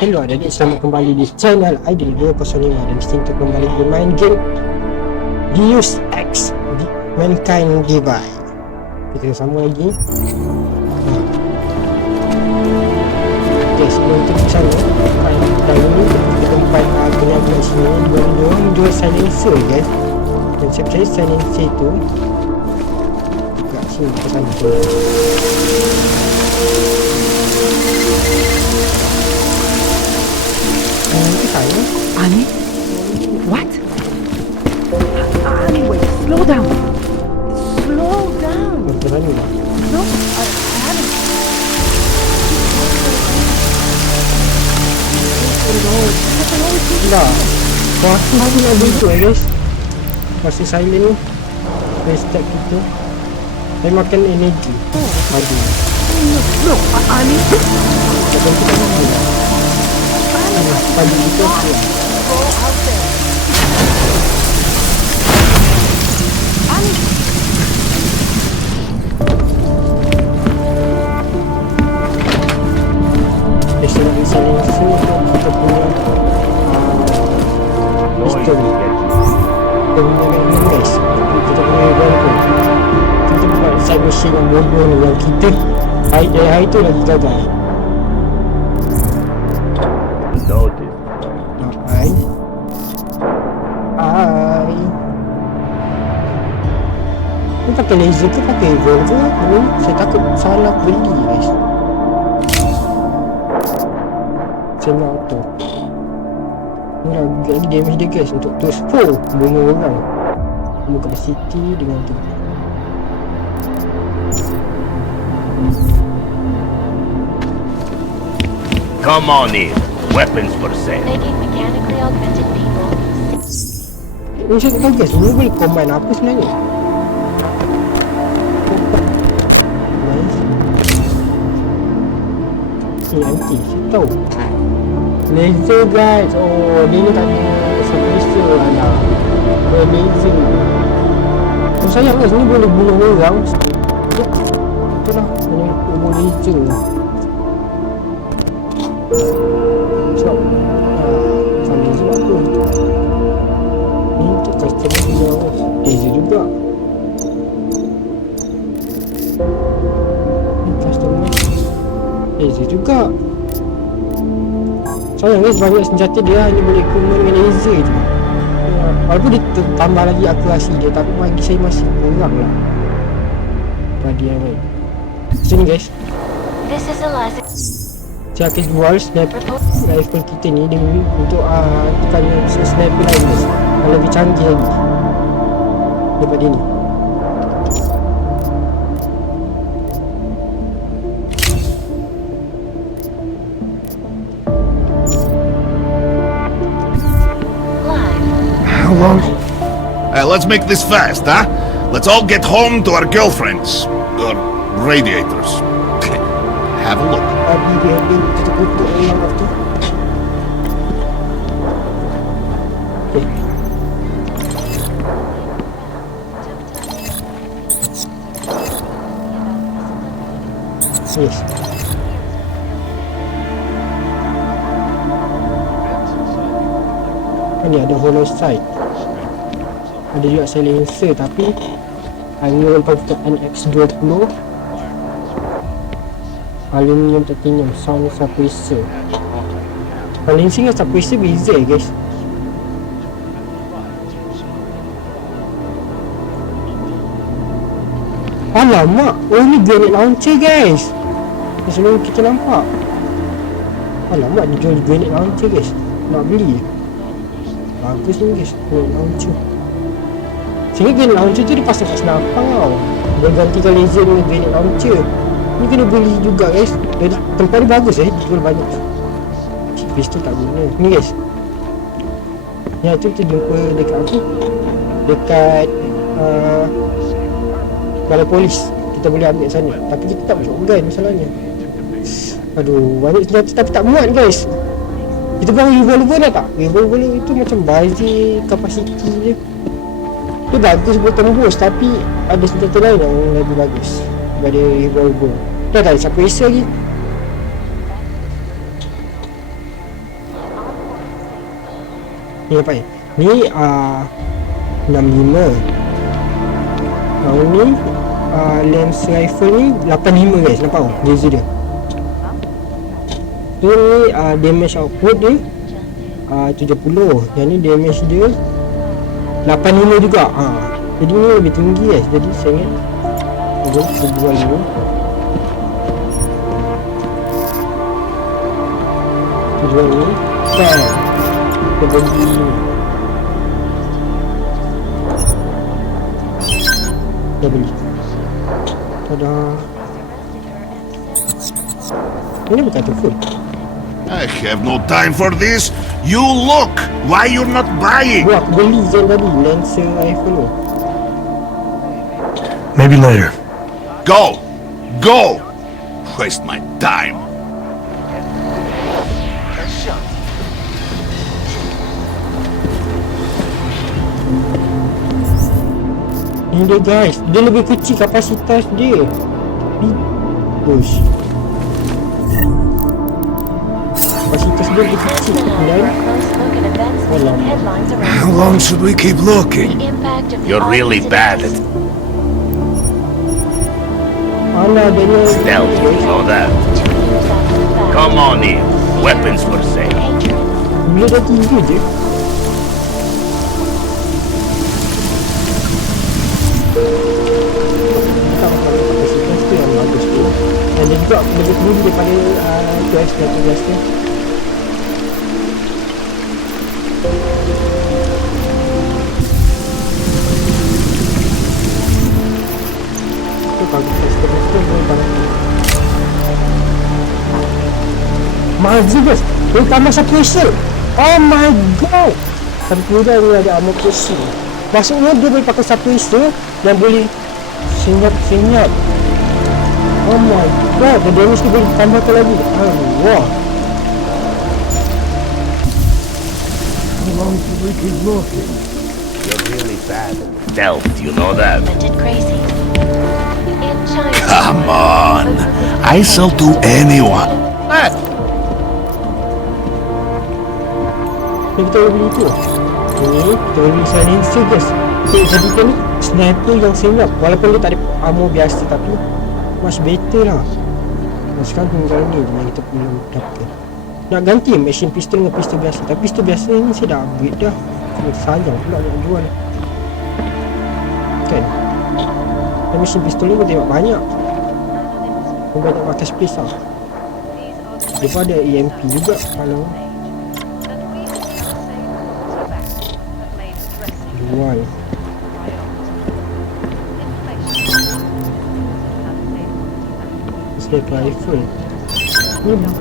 Hello adik, selamat kembali di channel Idol 205 dan kita kembali bermain game Deus Ex Mankind Divide. Kita sama lagi. Okay, sebelum kita ke sana, kita ini di tempat peniaga sini, diorang jual silencer guys. Dan saya percaya silencer itu kat sini, ke sana tu. Annie? What? Annie, wait, slow down. Slow down. No, I haven't. Dah. Kuasa aku nak butuh guys. Kuasa silent ni. Step kita. Saya makan energi. Pagi. No, Annie. Macam kita ni lah. Pagi kita tu. Go out there. Annie. Saya nak saling semua kita punya pistol. Kita punya guys. Kita punya weapon. Kita buat side mission yang bodoh ni yang kita hari tu lagi gagal. Ni pakai laser ke pakai revolver ke? Saya takut salah beli guys. Saya nak auto. Ni lagi damage dia guys untuk terus bunuh orang. Bunuh capacity dengan tu. Come on in. Weapons for sale. Making mechanically augmented people. Ni saya tak tahu guys, ni boleh combine apa sebenarnya? Nanti saya tahu laser guys. Oh dia ni tak ada suppressor lah. Dia laser. Oh sayang guys, ni boleh bunuh orang. Betul lah, ni bunuh laser. Sebab sama sebab tu ni untuk customer dia laser juga. Ni customer laser juga. Sayang guys, banyak senjata dia hanya boleh guna dengan laser je. Walaupun dia tambah lagi akurasi dia, tapi bagi saya masih kurang lah pada yang lain. Sini guys, This is Eliza. saya akan jual sniper rifle kita ni dengan untuk tekan sniper lain guys yang lebih canggih lagi daripada ni. Let's make this fast, huh? Let's all get home to our girlfriends. Or radiators. Have a look. Tadi dia kita kutuk orang waktu. Okay. Yes. Ni ada hollow sight. Ada juga silencer tapi hanya perkataan X20 aluminium titanium sound suppressor. Silencer dengan suppressor beza guys. Alamak, oh ni grenade launcher guys. Sebelum kita nampak. Alamak, dia jual grenade launcher guys. Nak beli. Bagus ni guys, grenade launcher. Sehingga grenade launcher tu dia pasang kat senapang tau. Dia gantikan laser dengan grenade launcher. Ni kena beli juga guys. Jadi tempat ni bagus dia jual banyak. Pistol tak guna. Ni guys. Yang tu kita jumpa dekat apa? Dekat balai polis. Kita boleh ambil sana. Tapi kita tak boleh shotgun masalahnya. Aduh, banyak senjata tapi tak muat guys. Kita bawa revolver dah tak? Revolver itu macam bazir kapasiti je. Dia bagus buat tembus tapi ada senjata lain yang lebih bagus daripada revolver. Dah tak ada suppressor lagi. Ni apa ni? Ni 65. Kalau ni lens rifle ni 85 guys. Nampak tak laser dia? Tu ni damage output dia 70. Yang ni damage dia 85 juga. Jadi ni lebih tinggi guys. Jadi saya ingat kita jual dulu. Kita jual ni. Kan kita bagi ni. Dah beli. Tada. Ini bukan tu full. I have no time for this. You look. Why you're not buying? Gua aku beli je tadi Lancer rifle tu. Maybe later. Go. Go. Waste my time. Ni dia guys, dia lebih kecil kapasitas dia. Push. Kapasitas dia lebih kecil dan How long should we keep looking? You're really bad at alah dia ni stealth, you know that. Come on in. Weapons for sale. bila dah tinggi je. Kapasitas tu yang bagus tu. Dan dia juga lebih tinggi daripada 12 dan 13 tu. Maju guys, dia tambah satu issue. Oh my god. Tapi kemudian dia ada armor piercing. Maksudnya dia boleh pakai satu issue dan boleh senyap. Oh my god, the damage dia boleh tambahkan lagi. Wah. How long should we keep looking? You're really bad at stealth, you know that. Invented crazy. In China. Come on. I sell to anyone. Ni kita boleh beli tu. Ni kita boleh beli silencer guys. Kita jadikan ni sniper yang senyap. Walaupun dia tak ada armor biasa tapi much better lah. Dan sekarang tinggal ni je yang kita belum dapat. Nak ganti machine pistol dengan pistol biasa. Tapi pistol biasa ni saya dah upgrade dah. Cuma sayang pula nak jual. Kan? Dan machine pistol ni pun tengok banyak. Pun banyak pakai space lah. Dia pun ada EMP juga kalau jual. Sniper rifle ni lah.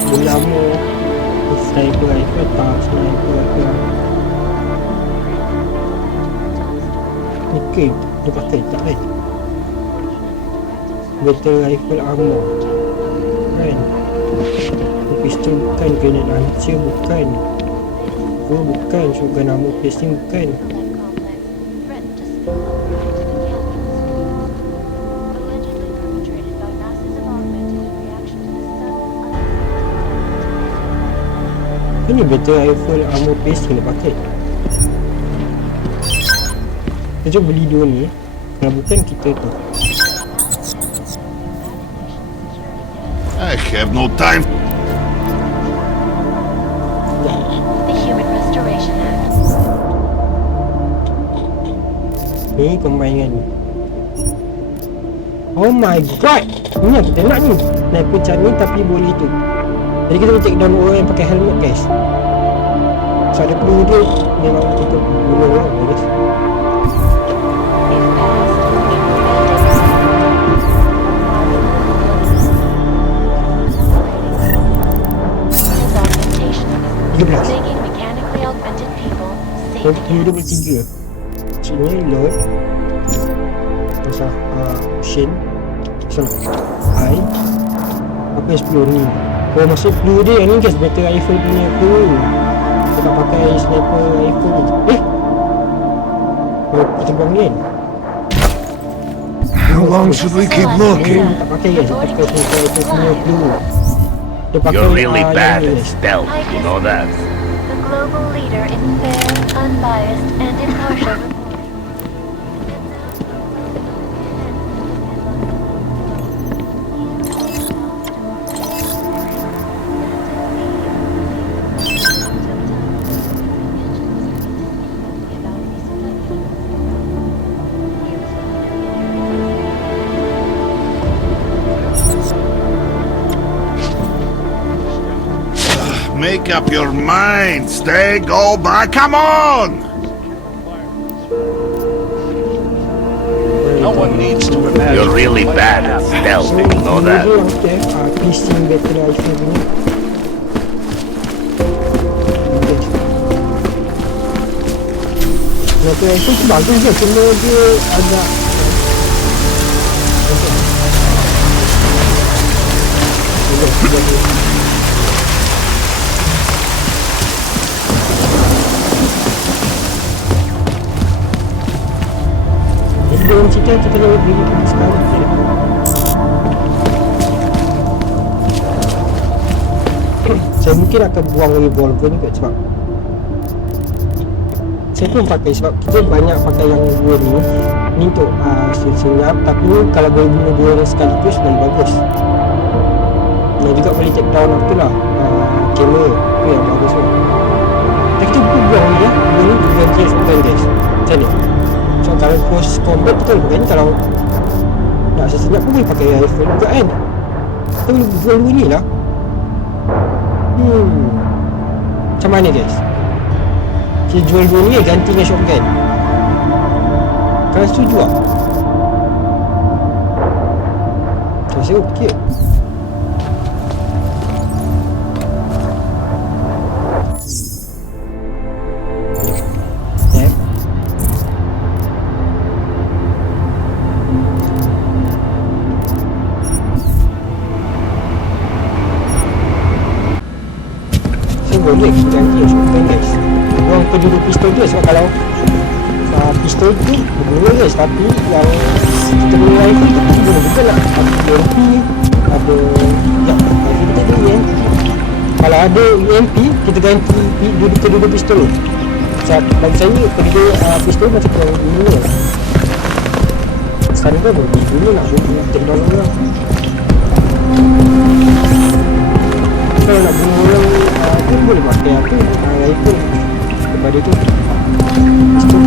Jual lama sniper rifle tak sniper rifle ni dia pakai tak kan battle rifle armor kan pistol bukan, grenade launcher bukan, bukan shotgun armor piercing bukan. Ini battle rifle armor piercing dia pakai. Kita cuba beli dua ni. Kalau bukan kita tu. I have no time. The Human Restoration Act. Ni combine kan ni. Oh my god. Ni yang kita nak ni. Sniper macam ni tapi boleh tu. Jadi kita boleh take down orang yang pakai helmet guys. So ada peluru dia memang kita bunuh orang guys. Making mechanically augmented people safe to Dia bertiga. Maksudnya load pasal Shin salah I apa explore ni. Oh maksud peluru dia yang ni guys battle rifle punya peluru. tak pakai sniper rifle ni. Oh, terbang ni kan? How long should we keep looking? Tak pakai guys, pakai sniper rifle punya peluru. Dia pakai You're really yang bad ni, at guys. stealth, you know that. The global leader in fair, unbiased, and impartial reporting. Make up your mind. Stay, go back. Come on! No one needs to imagine. You're really bad at stealth, you know that. Pisting better rifle punya. Sniper rifle tu bagus je, cuma dia agak dalam cerita kita nak beri sekarang je. Saya mungkin akan buang revolver ni kot sebab saya pun pakai sebab kita banyak pakai yang dua ni untuk senyap, tapi ni kalau boleh guna dua orang sekaligus lebih bagus. Dan juga boleh take down apa lah kamera tu yang bagus tu. Dan kita pun buang ni ya, dua ni ganti shotgun guys. Macam ni. So kalau close combat betul kan, kalau nak sesenyap pun boleh pakai rifle juga kan. Kita boleh jual dua ni lah. Macam mana guys? Kita jual dua ni ganti dengan shotgun. Kalau setuju lah. Saya okey. Boleh kita ganti shotgun guys. Buang kedua pistol tu sebab kalau pistol tu boleh guys, tapi yang kita punya rifle tu boleh juga lah. Ada UMP, ada rifle kita ada UMP. Kalau ada UMP kita ganti kedua pistol. Sebab bagi saya kedua pistol macam kurang guna lah. Sekarang kan boleh guna nak bunuh take down orang. Kalau nak bunuh orang pun boleh pakai apa rifle daripada tu pistol.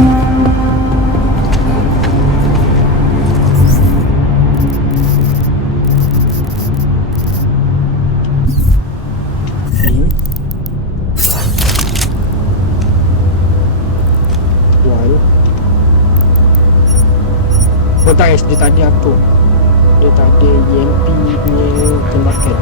Oh tak guys, dia tak ada apa, dia tak ada EMP punya tembakan.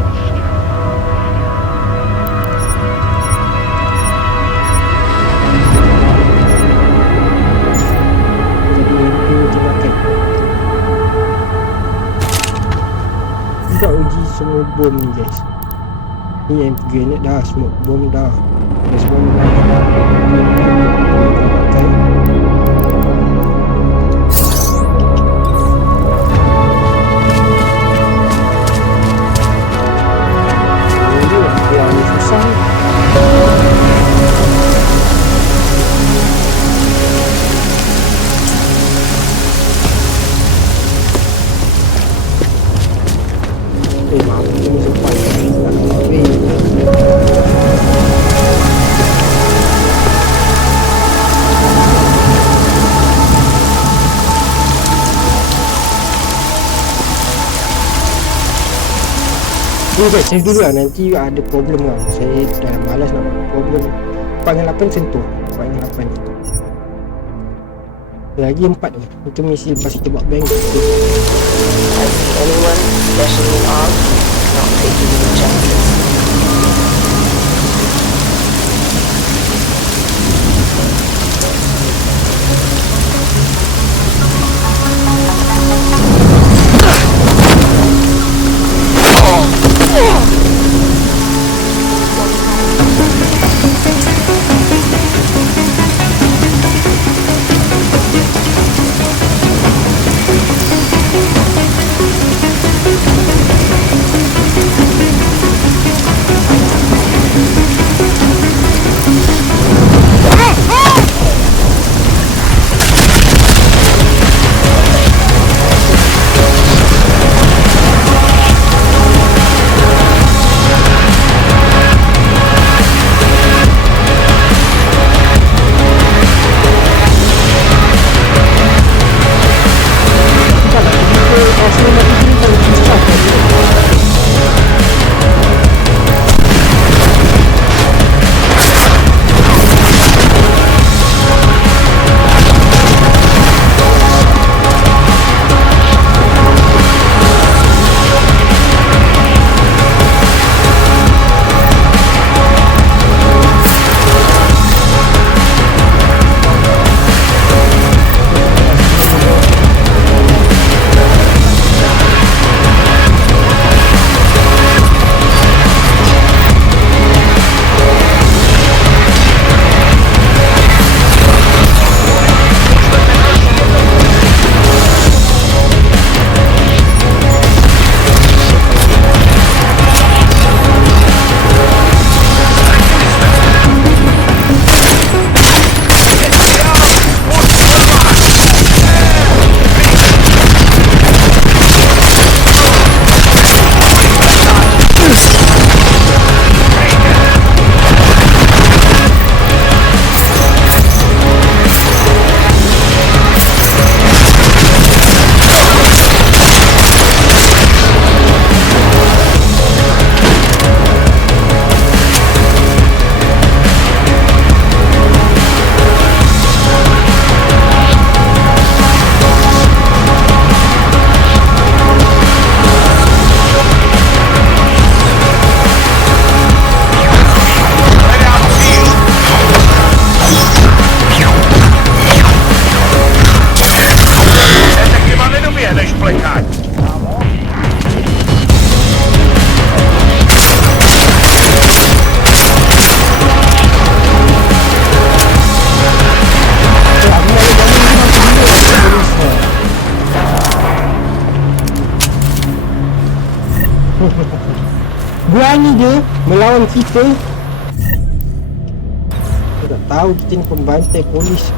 Kita uji semua bom ni guys. Ni yang grenade dah, smoke bom dah. Dah semua dah. Okay. Ini yang susah. Guys, save dulu lah, nanti ada problem lah. Saya dah malas nak problem. 4-8 sentuh, 4-8 lagi 4 ni. Itu misi lepas kita buat bank. Anyone, especially armed, not taking any chances. dia melawan kita. Kita tak tahu kita ni pembantai polis.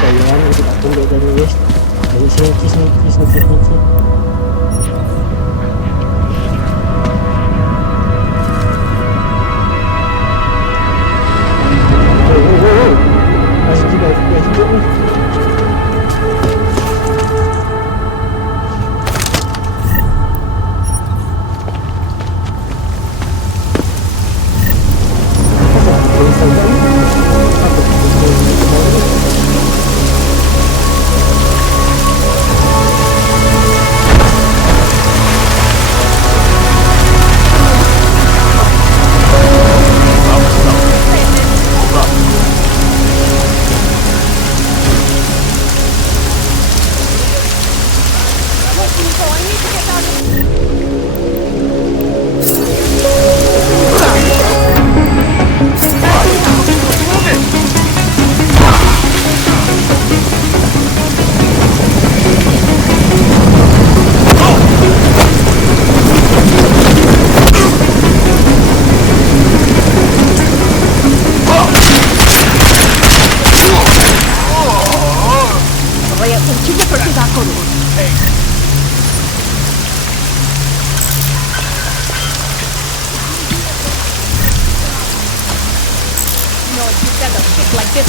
Sayang kita tak tunjukkan ni guys. Dari sini. Masih juga ni.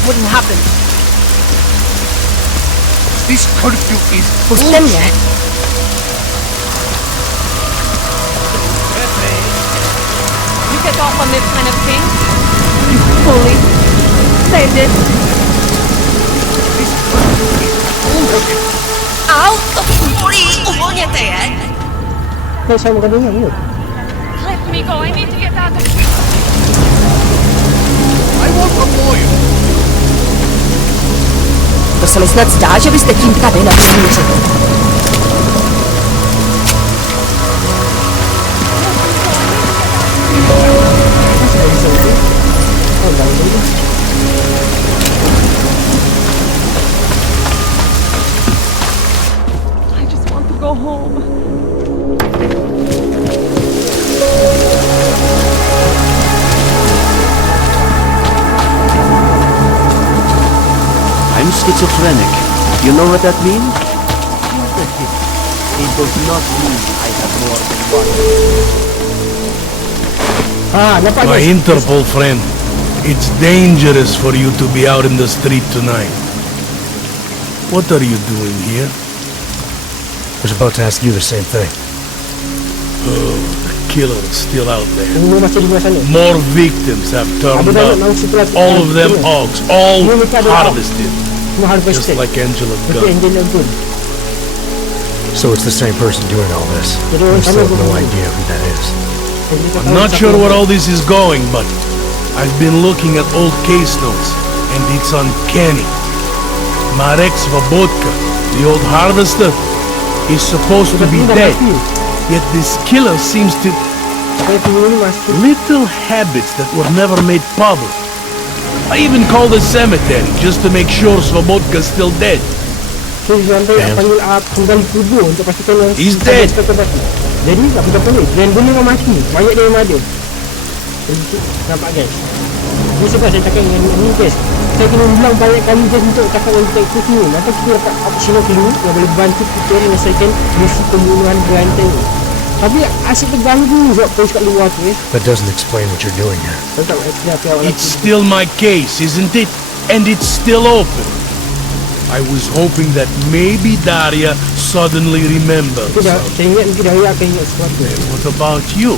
Wouldn't happen. This curfew is Pustiannya. You get off on this kind of thing? You bully. Saved it. this curfew is bullshit. Out of story. Umurnya teh. Kau sama kan dengan ni? Let me go. I need to get out of here. I want a lawyer. To se mi snad zdá, že byste tím tady na půlnici. I just want to go home. I'm schizophrenic. You know what that means? It does not mean I have more than one. Dapat My guys. Interpol friend, it's dangerous for you to be out in the street tonight. What are you doing here? I was about to ask you the same thing. Oh, the killer is still out there. Ini masih di sana. More victims have turned Ada up. nak setelah All of them hogs, all Ini mereka ada harvested. Semua Just harvested. like Angela Tapi Gunn. Angela Gunn. So it's the same person doing all this. Jadi orang I still sama have no pun. idea who that is. I'm not sure where all this is going, but I've been looking at old case notes, and it's uncanny. Marek Svobotka, the old harvester, is supposed to be dead, yet this killer seems to... Saya tunggu ni masuk. Little habits that were never made public. I even called the cemetery just to make sure Svobodka's still dead. So sampai panggil penggali kubur untuk pastikan yang He's dead. Jadi tak apa-apa ni. Dan dia memang mati. Mayat dia memang ada. Jadi, nampak guys. Ini sebab saya cakap dengan ni guys. Saya kena ulang banyak kali guys untuk cakap dengan detektif ni. Nanti kita dapat optional clue yang boleh bantu kita menyelesaikan misi pembunuhan berantai ni. Tapi asyik terganggu sebab polis kat luar tu That doesn't explain what you're doing here. Saya tak actually apa awak It's still my case, isn't it? And it's still open. I was hoping that maybe Daria suddenly remembers. Saya ingat mungkin Daria akan ingat sesuatu. What about you?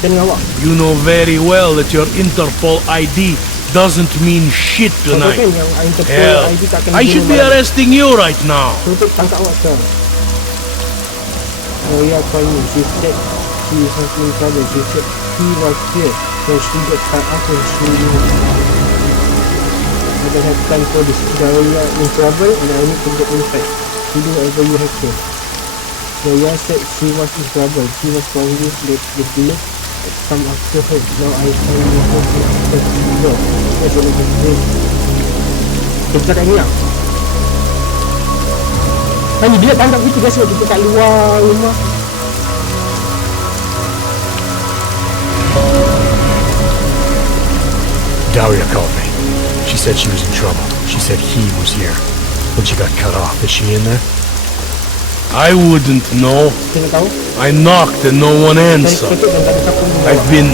Saya dengan awak. You know very well that your Interpol ID doesn't mean shit tonight. Kan yang Interpol Hell, ID tak akan I should be arresting you right now. Tutup tangkap awak sekarang. Oh yeah, call me. She said she has been in trouble. She said he was here. So she got tied up and she I don't have time for this. Daria in trouble and I need to get inside. You do whatever you have to. Daria said she was in trouble. She was convinced that the killer had come after her. Now I find you have to go. That's what it is. Kita cakap ni lah. Kan bila tangkap kita guys, kita kat luar rumah. Daria called me. She said she was in trouble. She said he was here. When she got cut off, is she in there? I wouldn't know. Kita tahu. I knocked and no one Saya answered. tutup dan tak ada siapa pun. I've been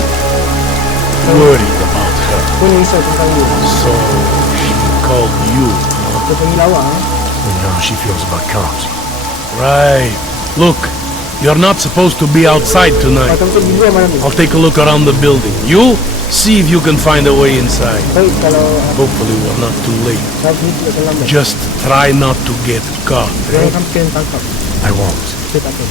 worried about her. Pun risau tentang dia. So she called you. Dia panggil awak. And how she feels about cops. Right. Look, you're not supposed to be outside tonight. Kalau tempat di luar malam ni. I'll take a look around the building. You see if you can find a way inside. Baik kalau Hopefully we're not too late. saya ni tidak terlambat. Just try not to get caught. Jangan sampai kena tangkap. I won't. Saya tak tahu.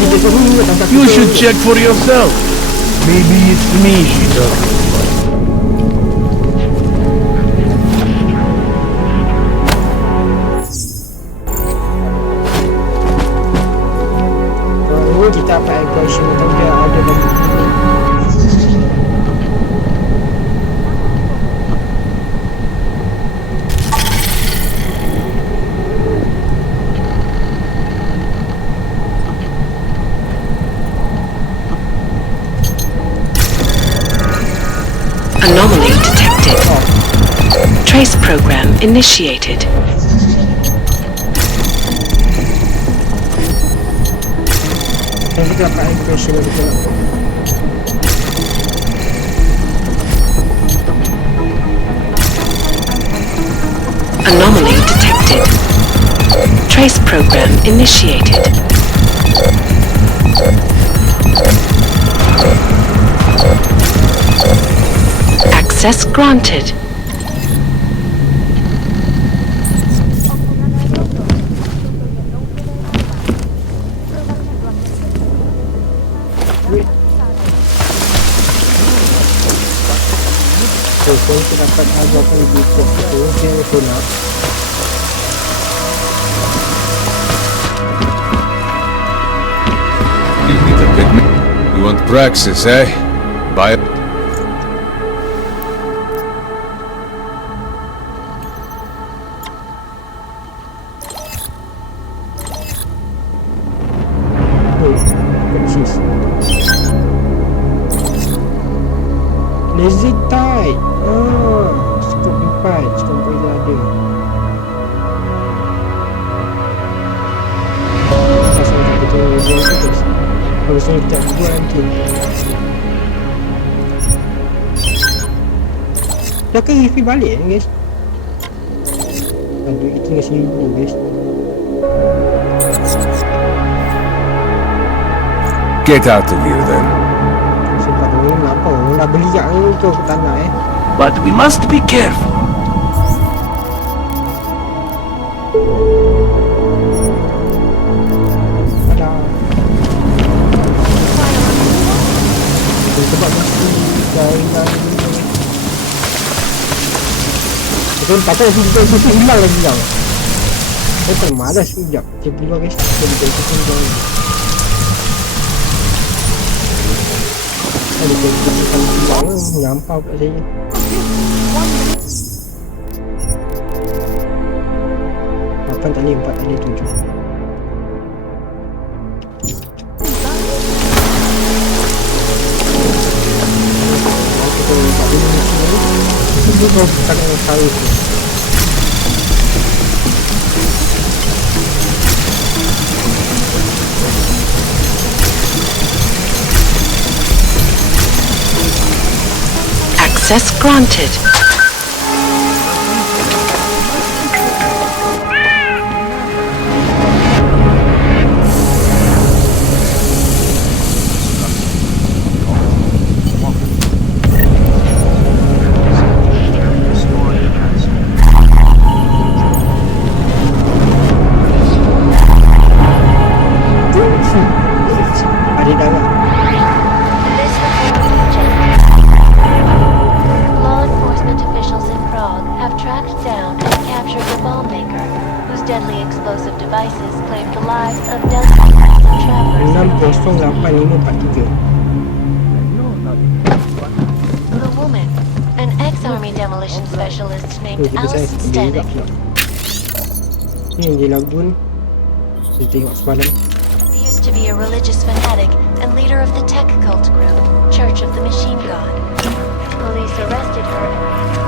Kita suruh juga tangkap You kita. should check for yourself. Maybe it's me she doesn't. Ini kita apa aggression atau dia ada lagi. Anomaly detected. Trace program initiated. Kita apa aggression atau dia. Anomaly detected. Trace program initiated. Access granted. So, kalau kita dapat ajarkan lebih kuat itu, dia tolak. You need a big man. You want praxis, eh? Buy it. Persis. Lazy tight. Skop 4. Skop 4 dah ada. Kita sampai kita jual terus. Kalau saya tak buat nanti. Dah ke refill balik guys. Duit kita tinggal RM1,000 guys. Get out of here then. Sebab orang kenapa? Orang dah beli kat ni tu aku tak nak But we must be careful. Ada. Sebab mesti jaringan ni. Betul tak tahu kita hilang lagi tau. Saya tak malas sekejap. Kita keluar guys. Kita keluar. Ada keputusan keluar menyampau kat saya. Lapan tali 4 tali 7. Kita letak dulu di sini. Kita kau takkan tahu tu. Access granted. Ada darah. This report objective. Law enforcement officials in Prague have tracked down and captured the bomb maker, whose deadly explosive devices claimed the lives of dozens of travelers. 608543. The woman, an ex-army demolition specialist named Kita saya Alison dia juga Stanek, pula. Ni yang di lagun. Kita tengok semalam. the appears to be a religious fanatic and leader of the tech cult group, Church of the Machine God. Police arrested her and...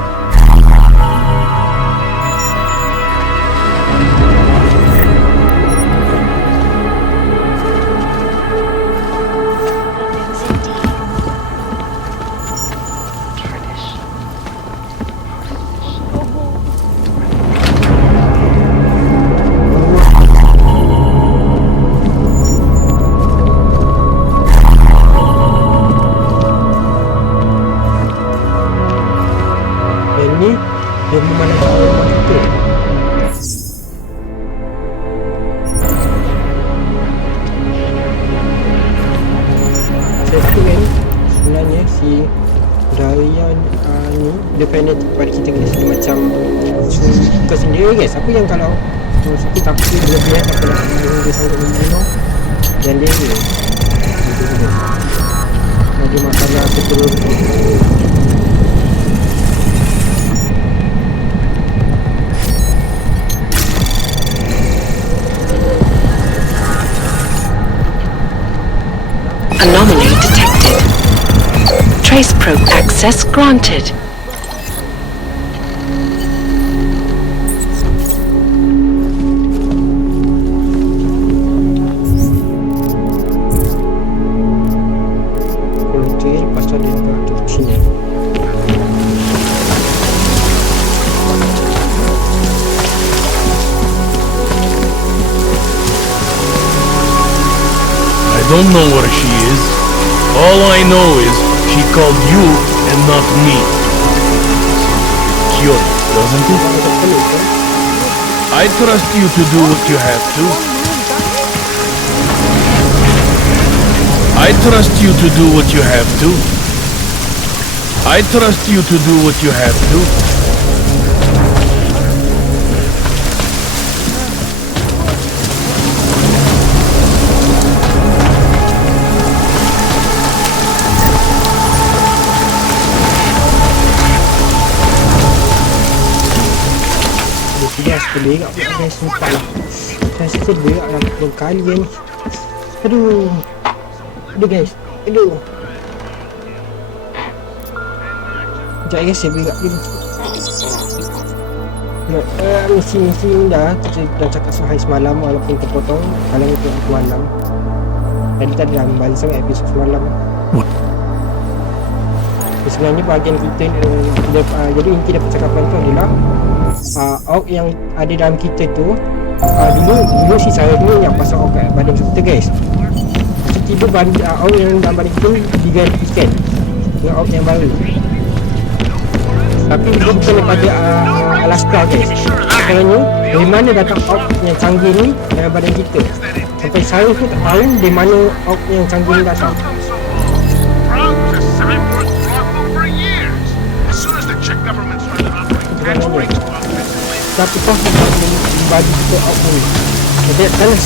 Ini dia memandang rumah kita. Saya kan sebenarnya si Daya ni dia pendek kepada kita guys. Dia macam suka sendiri guys. Apa yang kalau sakit tapi dia biar tak nak dia sanggup membunuh dan dia ni gitu guys. Ada masalah keturunan. Anomaly detected. Trace probe access granted. Frontier pasal dia berada di sini. I don't know where she is. All I know is she called you and not me. Cute, doesn't it? I trust you to do what you have to. I trust you to do what you have to. I trust you to do what you have to. Dia berak pula guys, sumpah lah. Saya rasa berak lah berkali ni. Aduh. Aduh guys, aduh. Sekejap guys, saya berak dulu. Misi dah, kita dah cakap sehari semalam walaupun terpotong. Kalau itu aku malam. Tadi tak ada balik sangat episod semalam. Sebenarnya bahagian kita jadi inti dari percakapan tu adalah orc yang ada dalam kita tu dulu si saya dulu yang pasang orc kat badan kita guys. Tiba-tiba orc yang dalam badan kita digantikan dengan orc yang baru. Tapi dia bukan daripada Alaska guys. Sebenarnya dari mana datang orc yang canggih ni dalam badan kita. Sampai saya pun tak tahu dari mana orc yang canggih ni datang. Tapi kau bagi kita out pun. Jadi terus.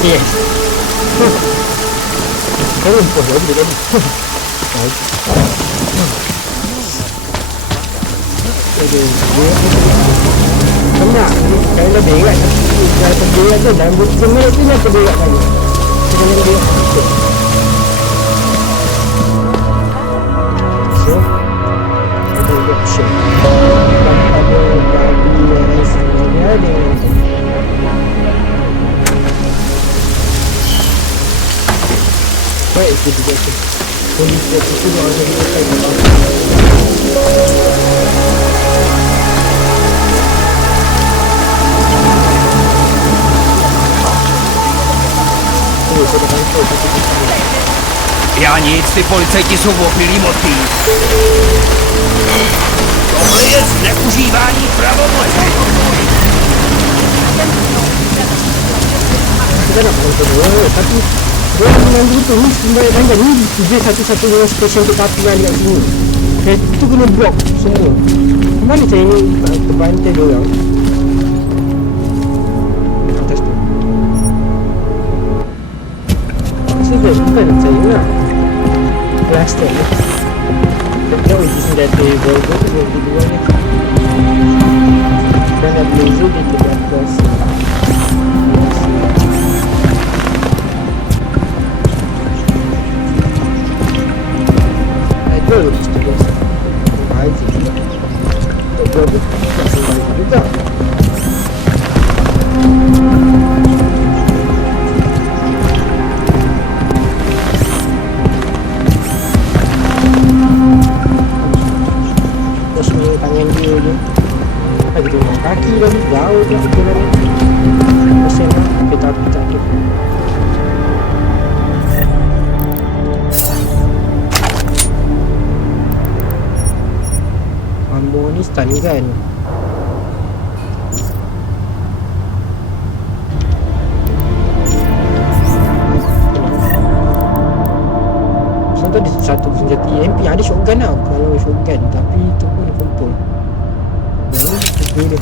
Yes. Kau lupa dia tadi. Kena kalau dah berat kalau terberat tu dalam buku minit tu dah terberat lagi. Kita kena berat sikit. So ada option ada WS dia ada baik itu juga tu polis itu dia ada di dekat Já nic, ty policajti jsou opilí motý. Tohle je zneužívání pravomoci. Kita nak bantu dia, tapi dia mengambil tu ni sebenarnya banyak ni dia satu-satunya stesen tetapi yang kat sini. Itu kena blok semua. Mana saya ni terbantai dia orang? Atas tu. Maksudnya bukan saya nak cluster ni. Dia uji dari Volvo tu dia dua ni. Dan ada blazer dia tidak plus. Ada istilah baik juga. Tapi tak semua juga. Tangan dia je lagi tengok kaki lagi jauh lah kita lagi mesin lah kereta-api tak ada Mambo ni stun kan tu ada satu senjata EMP ada shotgun tau kalau shotgun tapi tu pun dia kumpul dia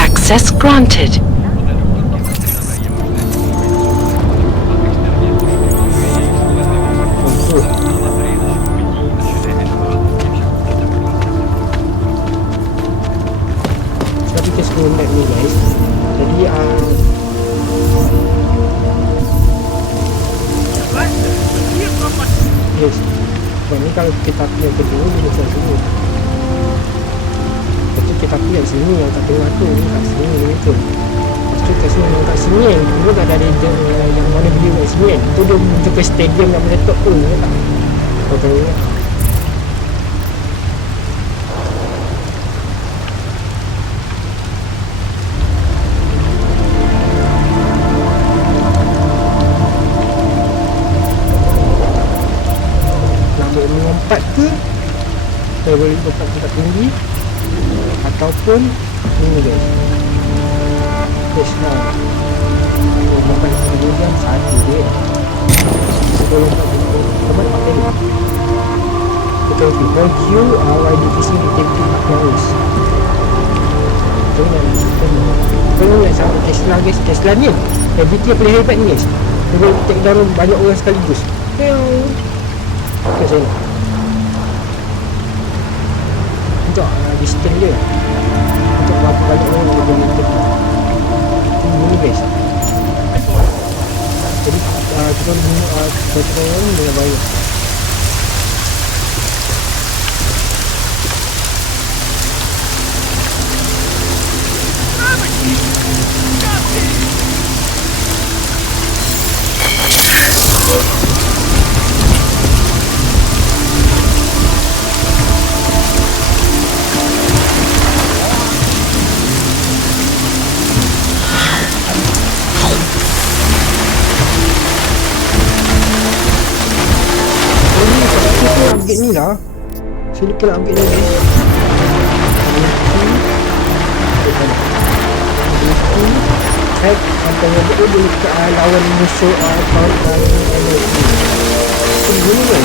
Access granted. Tapi kita scroll map ni guys. Jadi yes. Ni kalau kita api yang kedua ni macam sini. Betul kita api yang sini yang kat tengah tu ni kat sini ni tu. Lepas tu kat sini yang kat sini yang kedua tak ada yang mana video kat sini kan. Itu dia menuju ke stadium yang meletup tu ni tak. Kau tahu ni. Lompat ke saya boleh lompat tingkat tinggi ataupun ini guys yes lah lompat tinggi jam satu dia kita lompat tinggi lompat pakai dia kita ok hold Q while defusing detective Deus kita ingat sama Tesla guys Tesla ni ability yang paling hebat ni guys dia boleh take down banyak orang sekaligus ok saya nak distance dia Kita orang dia bayar. Upgrade ni lah. Sini kena upgrade lagi. Hack apa yang boleh lawan musuh account dan Pembunuh kan.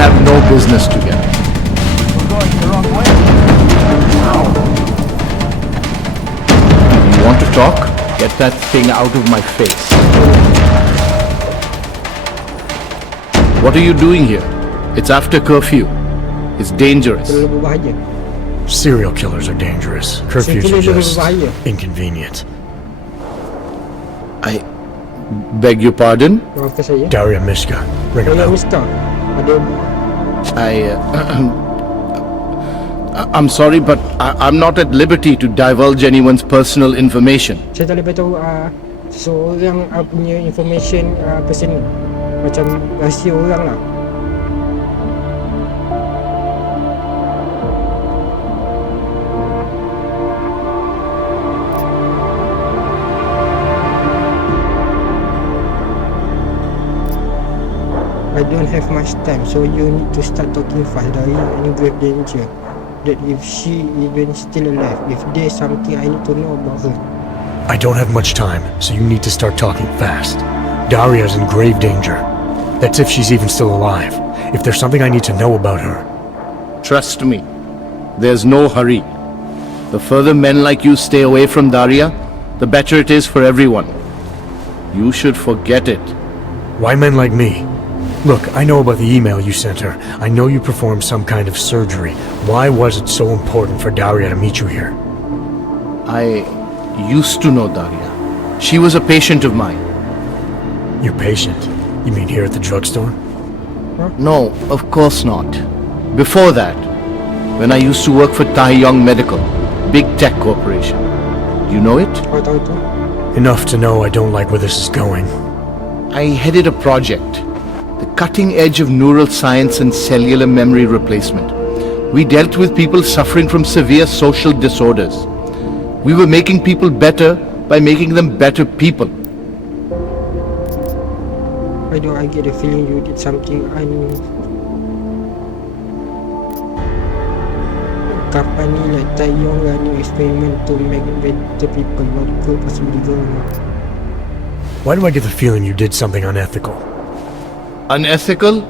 have no business together. We're going the wrong way. You want to talk? Get that thing out of my face. What are you doing here? It's after curfew. It's dangerous. Terlalu berbahaya. Serial killers are dangerous. Curfews are just berbahaya. inconvenient. I beg your pardon? Maafkan saya. Daria Mishka, ring a Daria bell. Mishka. Ada I'm sorry, but I'm not at liberty to divulge anyone's personal information. saya tak boleh beritahu seseorang punya information personal. Macam rahsia orang lah. I don't have much time, so you need to start talking fast. There is any grave danger that if she even still alive, if there's something I need to know about her. I don't have much time, so you need to start talking fast. Daria's in grave danger. That's if she's even still alive. If there's something I need to know about her. Trust me, there's no hurry. The further men like you stay away from Daria, the better it is for everyone. You should forget it. Why men like me? Look, I know about the email you sent her. I know you performed some kind of surgery. Why was it so important for Daria to meet you here? I used to know Daria. She was a patient of mine. Your patient? You mean here at the drugstore? No, of course not. Before that, when I used to work for Taeyong Medical, big tech corporation. You know it? Enough to know I don't like where this is going. I headed a project, the cutting edge of neural science and cellular memory replacement. We dealt with people suffering from severe social disorders. We were making people better by making them better people. Why do I get a feeling you did something Kapan ni like Taeyong running experiment to make better people? What could possibly go on? Why do I get the feeling you did something unethical? Unethical?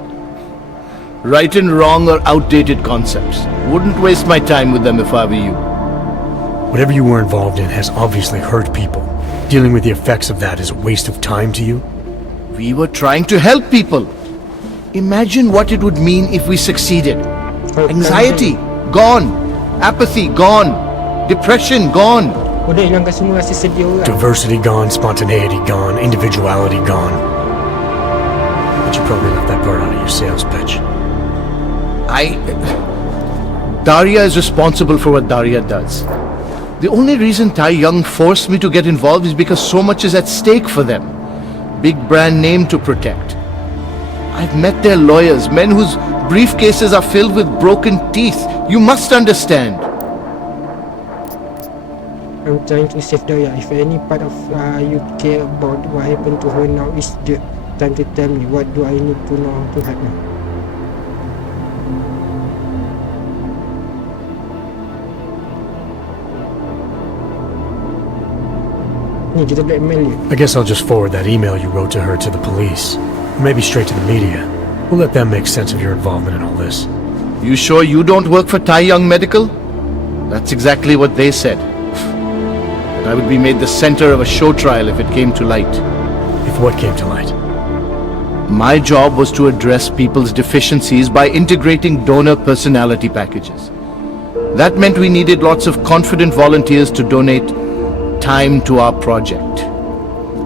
Right and wrong or outdated concepts. Wouldn't waste my time with them if I were you. Whatever you were involved in has obviously hurt people. Dealing with the effects of that is a waste of time to you? We were trying to help people. Imagine what it would mean if we succeeded. Anxiety, gone. Apathy, gone. Depression, gone. Udah hilangkan semua rasa sedih orang. Diversity gone, spontaneity gone, individuality gone. But you probably left that part out of your sales pitch. Daria is responsible for what Daria does. The only reason Taeyong forced me to get involved is because so much is at stake for them. Big brand name to protect. I've met their lawyers, men whose briefcases are filled with broken teeth. You must understand. I'm trying to save Daria. If any part of you care about what happened to her now, is the time to tell me. What do I need to know to help her? Ni kita blackmail dia. I guess I'll just forward that email you wrote to her to the police. Or maybe straight to the media. We'll let them make sense of your involvement in all this. You sure you don't work for Taeyong Medical? That's exactly what they said. That I would be made the center of a show trial if it came to light. If what came to light? My job was to address people's deficiencies by integrating donor personality packages. That meant we needed lots of confident volunteers to donate time to our project.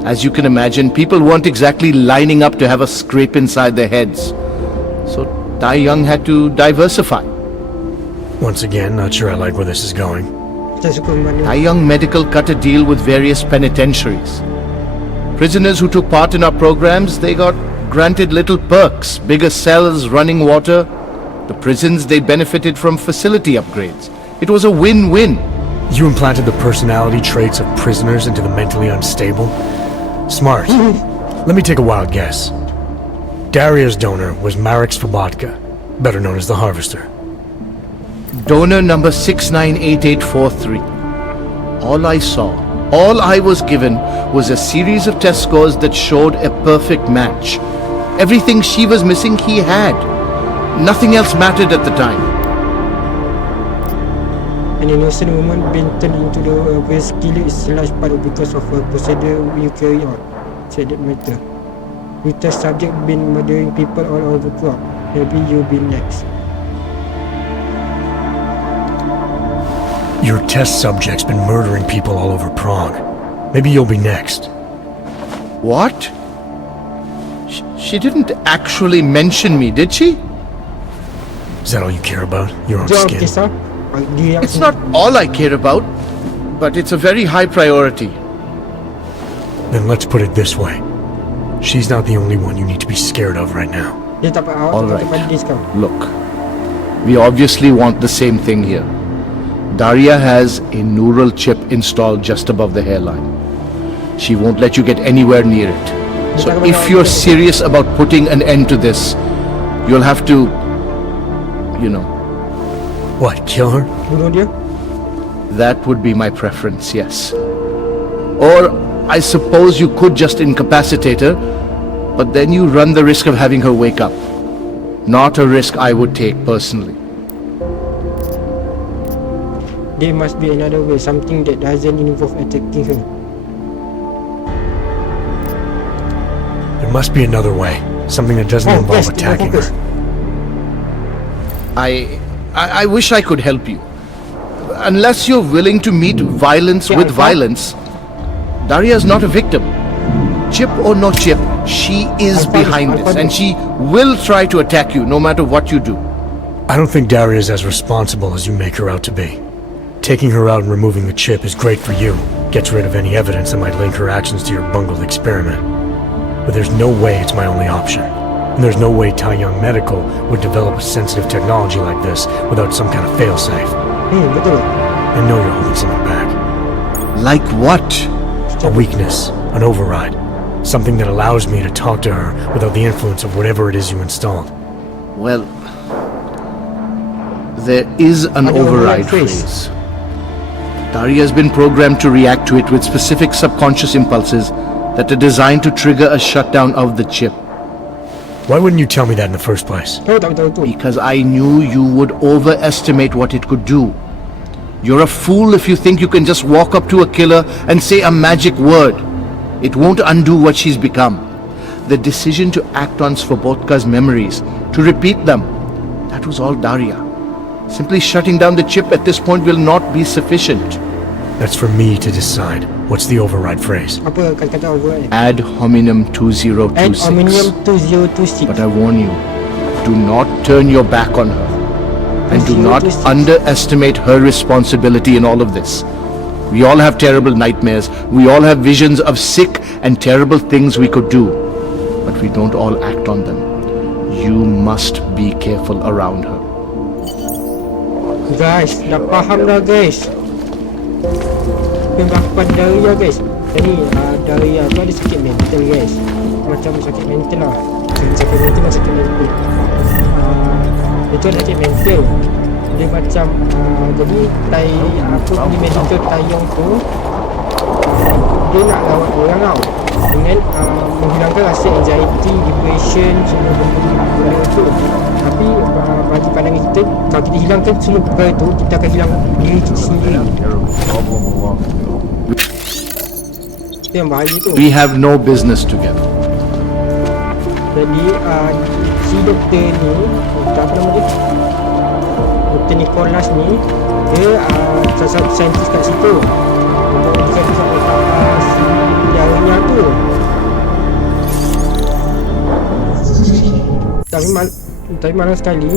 As you can imagine, people weren't exactly lining up to have a scrape inside their heads. So Taeyong had to diversify. Once again, not sure I like where this is going. Taeyong Medical cut a deal with various penitentiaries. Prisoners who took part in our programs, they got granted little perks, bigger cells, running water. The prisons, they benefited from facility upgrades. It was a win-win. You implanted the personality traits of prisoners into the mentally unstable? Smart. Let me take a wild guess. Daria's donor was Marek Siapakah, better known as the Harvester. Donor number 698843. All I saw, all I was given was a series of test scores that showed a perfect match. Everything she was missing, he had. Nothing else mattered at the time. An innocent woman being turned into the waste killer is a large part because of a procedure you carry out, said that matter. With test subject been murdering people all over Prague, maybe you'll be next. Your test subject's been murdering people all over Prague. Maybe you'll be next. What? She didn't actually mention me, did she? Is that all you care about? Your own Jawab skin? kisah. It's not all I care about, but it's a very high priority. Then let's put it this way. She's not the only one you need to be scared of right now. Dia tak apa All awak right. tak pada kau. Look, we obviously want the same thing here. Daria has a neural chip installed just above the hairline. She won't let you get anywhere near it. So if you're serious about putting an end to this, you'll have to, you know. What, kill her? Bunuh dia. That would be my preference, yes. Or I suppose you could just incapacitate her, but then you run the risk of having her wake up. Not a risk I would take personally. There must be another way, something that doesn't involve attacking her. There must be another way. Something that doesn't involve attacking her. I wish I could help you. Unless you're willing to meet violence with violence, Daria is not a victim. Chip or no chip, she is behind this, and she will try to attack you no matter what you do. I don't think Daria is as responsible as you make her out to be. Taking her out and removing the chip is great for you. Gets rid of any evidence that might link her actions to your bungled experiment. But there's no way it's my only option. And there's no way Taiyang Medical would develop a sensitive technology like this without some kind of failsafe. I know you're holding something back. Like what? A weakness, an override. Something that allows me to talk to her without the influence of whatever it is you installed. Well, there is an override phrase. Daria has been programmed to react to it with specific subconscious impulses that are designed to trigger a shutdown of the chip. Why wouldn't you tell me that in the first place? Because I knew you would overestimate what it could do. You're a fool if you think you can just walk up to a killer and say a magic word. It won't undo what she's become. The decision to act on Svobodka's memories, to repeat them, that was all Daria. Simply shutting down the chip at this point will not be sufficient. That's for me to decide. What's the override phrase? Apa kata override? Ad hominem 2026. Ad hominem 2026. But I warn you, do not turn your back on her. And do not underestimate her responsibility in all of this. We all have terrible nightmares. We all have visions of sick and terrible things we could do. But we don't all act on them. You must be careful around her. Guys, dah faham dah guys. Pengakuan Daria guys. Jadi Daria tu ada sakit mental guys. Macam sakit mental lah. Sakit mental macam sakit mental. Itu ada sakit mental. Dia macam jadi apa ni medical Taiyong tu dia nak lawan orang tau dengan menghilangkan rasa anxiety, depression, semua benda tu. Tapi bagi pandangan kita, kalau kita hilangkan semua perkara tu, kita akan hilang diri kita sendiri. Itu yang bahaya tu. We have no business together. Jadi si doktor ni, apa nama dia? Dr. Nicholas ni, dia salah satu saintis kat situ. Dia bisa otak si Daria tu. Tapi malam sekali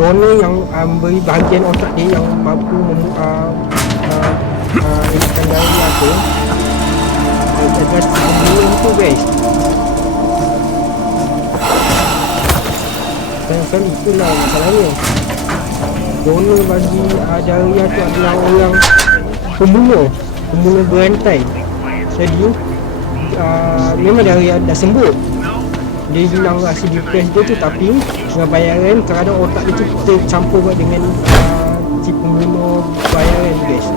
donor yang beri bahagian otak dia yang mampu elakkan Daria tu adalah si pembunuh tu guys. Kan itulah masalahnya. Donor bagi Daria tu adalah orang pembunuh berantai. Jadi memang Daria dah sembuh. Dia hilang rasa depresi dia tu, tapi dengan bayaran kadang otak dia tu tercampur dengan si pembunuh bayaran guys.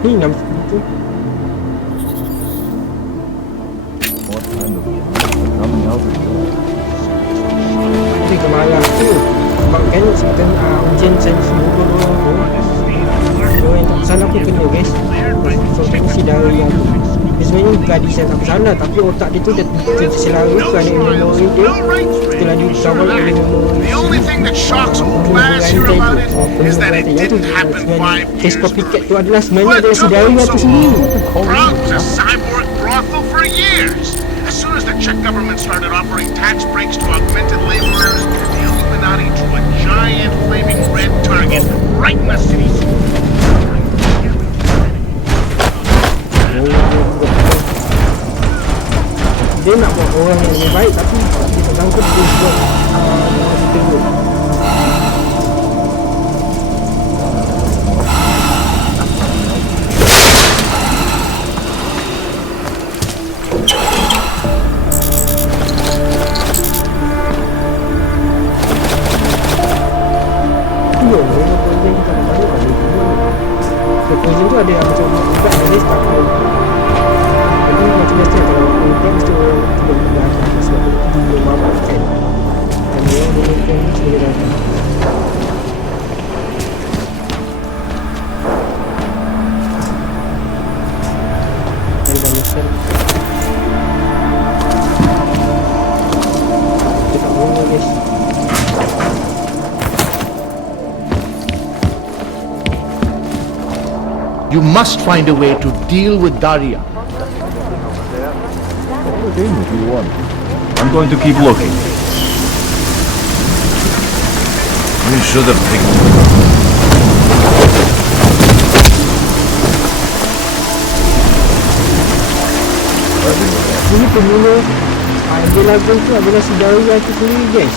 Ni nama tu. Dia kemarah tu sebab kan sekarang ujian sains bodoh orang tu orang yang tak salah pun kena guys. Contohnya si Daria tu, dia sebenarnya gadis yang tak bersalah, tapi otak dia tu dah terselari kerana memori dia setelah dia bersama oleh memori kes Copycat tu adalah sebenarnya adalah si Daria tu sendiri. As soon as the Czech government started offering tax breaks to augmented laborers, the Illuminati drew a giant flaming red target right in the city. Dia nak buat orang yang lebih baik, tapi dia tak sangka dia buat kita teruk. Proposal tu ada yang macam buat dari start out. Jadi macam biasa kalau buat mesti orang belum dah sebab itu belum mampu kan. Dan dia mungkin sebagai Kita kat mana guys? You must find a way to deal with Daria. If you want. I'm going to keep looking. We should have Ini pembunuh dia lagu tu adalah si Daria tu sendiri guys.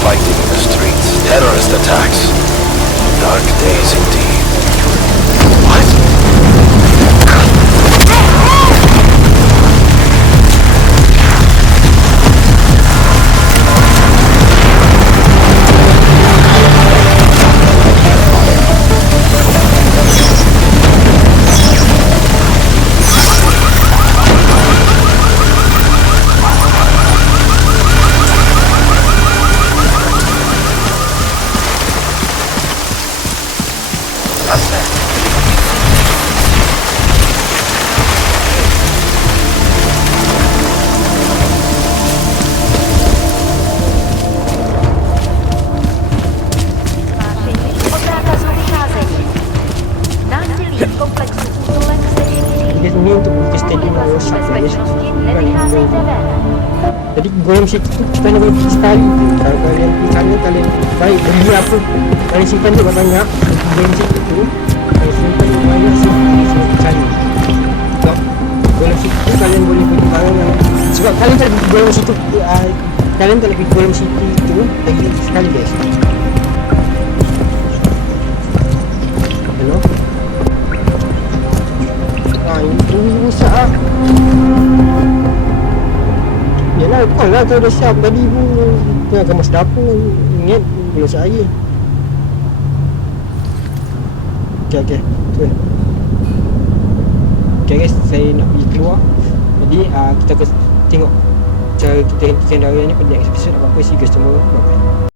Fighting in the streets, terrorist attacks. Dark days indeed. What? Ni untuk buka stadium yang rosak guys. Jadi golem situ tu kita nak bagi sekali je. Kalau kalian pergi sana, kalian baik beli apa, kalian simpan dia banyak. Golem situ tu kalian simpan dia banyak sebab sana. Sebab golem situ tu kalian boleh pergi barang yang, sebab kalian tak pergi golem situ, kalian tak pergi golem situ tu lagi sekali guys. Hello? Ini rusak lah. Yalah, kau lah kau dah siap tadi pun. Kau akan masuk dapur. Ingat, belum saya. Okay. Okay guys, saya nak pergi keluar. Jadi, kita akan tengok cara kita hentikan Daria ni pada next episode. Apa-apa sih guys semua. Bye-bye.